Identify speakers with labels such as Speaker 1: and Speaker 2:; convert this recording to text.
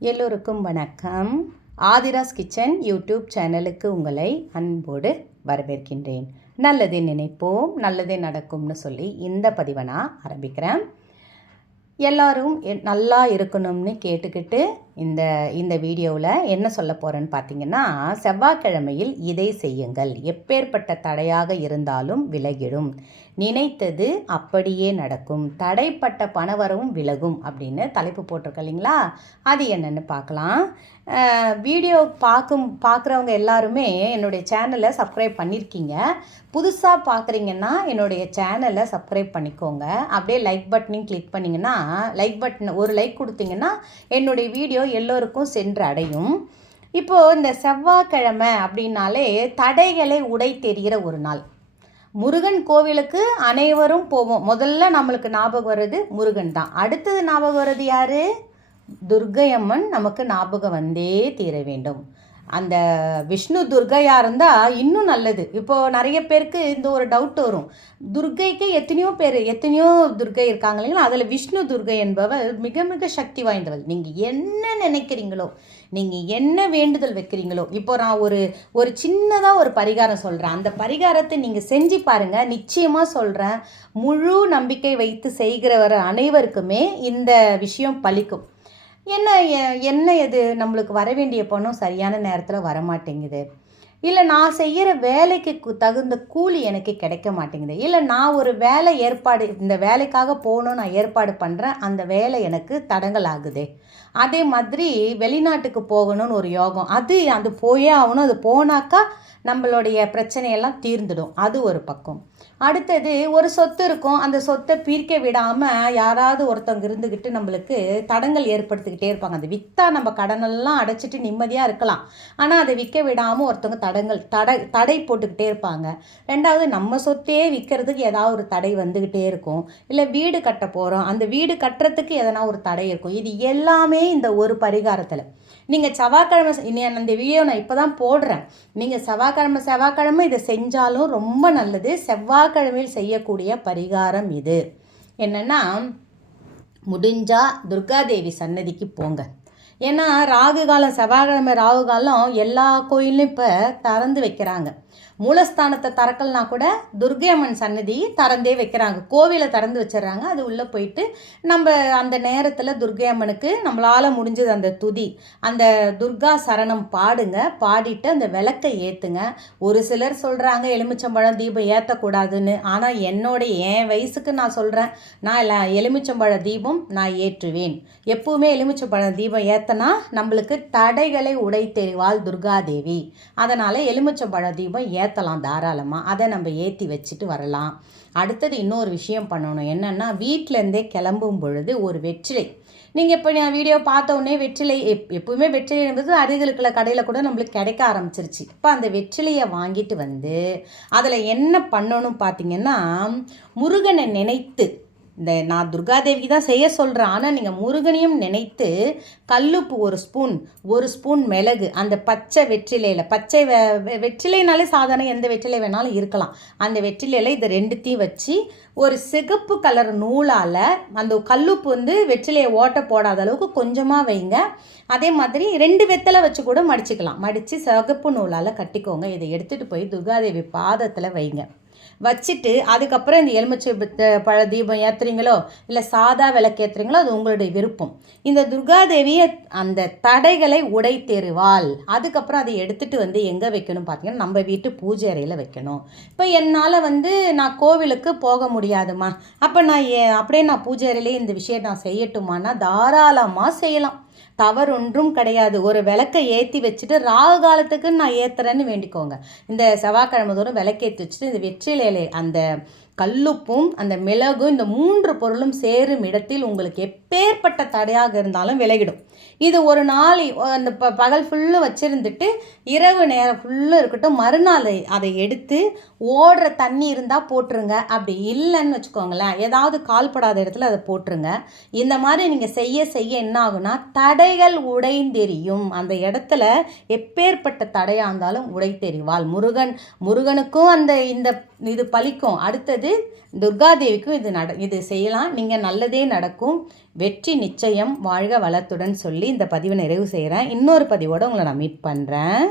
Speaker 1: எல்லோருக்கும் வணக்கம். Aadhira's kitchen YouTube சேனலுக்கு உங்களை அன்போடு வரவேற்கின்றேன். நல்லதே நினைப்போம் நல்லதே நடக்கும்னு சொல்லி இந்த பதிவை நான் ஆரம்பிக்கிறேன். எல்லாரும் எ- நல்லா இருக்கணும்னு கேட்டுக்கிட்டு இந்த இந்த வீடியோவில் என்ன சொல்ல போகிறேன்னு பார்த்தீங்கன்னா செவ்வாய்க்கிழமையில் இதை செய்யுங்கள். எப்பேற்பட்ட தடையாக இருந்தாலும் விலகிடும். நினைத்தது அப்படியே நடக்கும். தடைப்பட்ட பணவரவும் விலகும் அப்படின்னு தலைப்பு போட்டிருக்க இல்லைங்களா? அது என்னென்னு பார்க்கலாம் வீடியோ பார்க்கும் பார்க்குறவங்க எல்லாருமே என்னுடைய சேனலை சப்ஸ்கிரைப் பண்ணியிருக்கீங்க புதுசாக பார்க்குறீங்கன்னா என்னுடைய சேனலை சப்ஸ்கிரைப் பண்ணிக்கோங்க. அப்படியே லைக் பட்டனையும் கிளிக் பண்ணிங்கன்னா லைக் பட்டன் ஒரு லைக் கொடுத்தீங்கன்னா என்னுடைய வீடியோ எல்லோருக்கும் சென்று அடையும் இப்போது இந்த செவ்வாய்க்கிழமை அப்படின்னாலே தடைகளை உடை தெரிகிற ஒரு நாள். முருகன் கோவிலுக்கு அனைவரும் போவோம். முதல்ல நம்மளுக்கு ஞாபகம் வர்றது முருகன் தான். அடுத்தது ஞாபகம் வர்றது யார்? துர்கையம்மன். நமக்கு ஞாபகம் வந்தே தீர வேண்டும். அந்த விஷ்ணு துர்கையாக இருந்தால் இன்னும் நல்லது. இப்போது நிறைய பேருக்கு இந்த ஒரு டவுட் வரும். துர்கைக்கு எத்தனையோ பேர் எத்தனையோ துர்கை இருக்காங்க இல்லைங்களா? அதில் விஷ்ணு துர்கை என்பவள் மிக மிக சக்தி வாய்ந்தவள் நீங்கள் என்ன நினைக்கிறீங்களோ நீங்கள் என்ன வேண்டுதல் வைக்கிறீங்களோ இப்போ நான் ஒரு ஒரு சின்னதாக ஒரு பரிகாரம் சொல்கிறேன் அந்த பரிகாரத்தை நீங்கள் செஞ்சு பாருங்கள் நிச்சயமாக சொல்கிறேன் முழு நம்பிக்கை வைத்து செய்கிறவர் அனைவருக்குமே இந்த விஷயம் பலிக்கும். என்ன என்ன இது நம்மளுக்கு வர வேண்டிய பணம் சரியான நேரத்தில் வரமாட்டேங்குது இல்லை நான் செய்கிற வேலைக்கு தகுந்த கூலி எனக்கு கிடைக்க மாட்டேங்குது. இல்லை நான் ஒரு வேலை ஏற்பாடு இந்த வேலைக்காக போகணும் நான் ஏற்பாடு பண்ணுறேன் அந்த வேலை எனக்கு தடங்கல் ஆகுது. அதே மாதிரி வெளிநாட்டுக்கு போகணும்னு ஒரு யோகம் அது அது போயே ஆகணும். அது போனாக்கா நம்மளுடைய பிரச்சனையெல்லாம் தீர்ந்துடும். அது ஒரு பக்கம். அடுத்தது ஒரு சொத்து இருக்கும். அந்த சொத்தை பிரிக்க விடாமல் யாராவது ஒருத்தவங்க இருந்துக்கிட்டு நம்மளுக்கு தடங்கள் ஏற்படுத்திக்கிட்டே இருப்பாங்க. அந்த விற்றா நம்ம கடனெல்லாம் அடைச்சிட்டு நிம்மதியாக இருக்கலாம். ஆனால் அதை விற்க விடாமல் ஒருத்தவங்க தடங்கள் தடை தடை போட்டுக்கிட்டே இருப்பாங்க. ரெண்டாவது நம்ம சொத்தையே விற்கிறதுக்கு ஏதாவது ஒரு தடை வந்துக்கிட்டே இருக்கும். இல்லை வீடு கட்ட போகிறோம் அந்த வீடு கட்டுறதுக்கு எதனா ஒரு தடை இருக்கும். இது எல்லாமே இந்த ஒரு பரிகாரத்தில். நீங்கள் செவ்வாய்க்கிழமை செ- இனி அந்த வீடியோ நான் இப்போ தான் போடுறேன். நீங்கள் செவ்வாய்க்கிழமை செவ்வாய்க்கிழமை இதை செஞ்சாலும் ரொம்ப நல்லது. செவ்வாய்க்கிழமையில் செய்யக்கூடிய பரிகாரம் இது. என்னென்னா முடிஞ்சா துர்காதேவி சன்னதிக்கு போங்க. ஏன்னா ராகு காலம் செவ்வாய்க்கிழமை ராகு காலம் எல்லா கோயிலும் இப்போ திறந்து வைக்கிறாங்க. மூலஸ்தானத்தை திறக்கலனா கூட துர்கை அம்மன் சன்னதி திறந்தே வைக்கிறாங்க. கோவிலை திறந்து வச்சிடுறாங்க. அது உள்ளே போயிட்டு நம்ம அந்த நேரத்தில் துர்கை அம்மனுக்கு நம்மளால் முடிஞ்சது அந்த துதி அந்த துர்கா சரணம் பாடுங்க. பாடிட்டு அந்த விளக்கை ஏற்றுங்க ஒரு சிலர் சொல்கிறாங்க எலுமிச்சம்பழம் தீபம் ஏற்றக்கூடாதுன்னு ஆனால் என்னோட என் வயசுக்கு நான் சொல்கிறேன் நான் இல்லை எலுமிச்சம்பழ தீபம் நான் ஏற்றுவேன். எப்பவுமே எலுமிச்சம்பழம் தீபம் ஏற்றினா நம்மளுக்கு தடைகளை உடை தெரிவாள் துர்காதேவி. அதனால் எலுமிச்சம்பழ தீபம் ஏற்றலாம் தாராளமாக அதை நம்ம ஏற்றி வச்சுட்டு வரலாம். அடுத்தது இன்னொரு விஷயம் பண்ணணும். என்னென்னா வீட்டிலேருந்தே கிளம்பும் பொழுது ஒரு வெற்றிலை. நீங்கள் இப்போ நான் வீடியோ பார்த்தோன்னே வெற்றிலை எப் எப்பவுமே வெற்றிலை என்பது அருகிலுக்குள்ள கடையில் கூட நம்மளுக்கு கிடைக்க ஆரம்பிச்சிருச்சு. இப்போ அந்த வெற்றிலையை வாங்கிட்டு வந்து அதில் என்ன பண்ணணும் பார்த்தீங்கன்னா முருகனை நினைத்து இந்த நான் துர்காதேவிக்கு தான் செய்ய சொல்கிறேன் ஆனால் நீங்கள் முருகனையும் நினைத்து கல்லுப்பு ஒரு ஸ்பூன் ஒரு ஸ்பூன் மிளகு அந்த பச்சை வெற்றிலையில் பச்சை வெ வெற்றிலைனாலே சாதாரண எந்த வெற்றிலை வேணாலும் இருக்கலாம். அந்த வெற்றிலையில் இதை ரெண்டுத்தையும் வச்சு ஒரு சிகப்பு கலர் நூலால் அந்த கல்லுப்பு வந்து வெற்றிலையை ஓட்ட போடாத அளவுக்கு கொஞ்சமாக வைங்க. அதே மாதிரி ரெண்டு வெத்தலை வச்சு கூட மடிச்சுக்கலாம். மடித்து சிகப்பு நூலால் கட்டிக்கோங்க. இதை எடுத்துகிட்டு போய் துர்காதேவி பாதத்தில் வைங்க. வச்சுட்டு அதுக்கப்புறம் இந்த எலுமிச்சை பழ தீபம் ஏற்றுறீங்களோ இல்லை சாதா விளக்கு ஏற்றுறீங்களோ அது உங்களுடைய விருப்பம். இந்த துர்காதேவியை அந்த தடைகளை உடை அதுக்கப்புறம் அதை எடுத்துகிட்டு வந்து எங்கே வைக்கணும் பார்த்தீங்கன்னா நம்ம வீட்டு பூஜை அறையில் வைக்கணும். இப்போ என்னால் வந்து நான் கோவிலுக்கு போக முடியாதுமா அப்போ நான் ஏ- அப்படியே நான் பூஜை அறையிலே இந்த விஷயம் நான் செய்யட்டுமானா தாராளமாக செய்யலாம். தவறொன்றும் கிடையாது. ஒரு விளக்கை ஏற்றி வச்சுட்டு ராகு காலத்துக்கு நான் ஏற்றுறேன்னு வேண்டிக்கோங்க. இந்த செவ்வாய்க்கிழமை தோறும் விளக்கேற்றி வச்சுட்டு இந்த வெற்றிலையிலே அந்த கல்லுப்பும் அந்த மிளகும் இந்த மூன்று பொருளும் சேரும் இடத்தில் உங்களுக்கு எப்பேற்பட்ட தடையாக இருந்தாலும் விலகிடும் இது ஒரு நாள் அந்த ப பகல் ஃபுல்லும் வச்சுருந்துட்டு இரவு நேரம் ஃபுல்லும் இருக்கட்டும் மறுநாள் அதை- எடுத்து ஓடுற தண்ணி இருந்தால் போட்டுருங்க. அப்படி இல்லைன்னு வச்சுக்கோங்களேன். ஏதாவது கால்படாத இடத்துல அதை போட்டுருங்க. இந்த மாதிரி நீங்கள் செய்ய செய்ய என்ன ஆகுனா தடைகள் உடைந்தெரியும். அந்த இடத்துல எப்பேற்பட்ட தடையாக இருந்தாலும் உடை தெரிவாள் முருகன் முருகனுக்கும் அந்த இந்த இது பலிக்கும். அடுத்தது துர்காதேவிக்கும் இது நட இது செய்யலாம். நீங்கள் நல்லதே நடக்கும். வெற்றி நிச்சயம் வாழ்க வளத்துடன் சொல்லி இந்த பதிவை நிறைவு செய்கிறேன் இன்னொரு பதிவோடு உங்களை நான் மீட் பண்ணுறேன்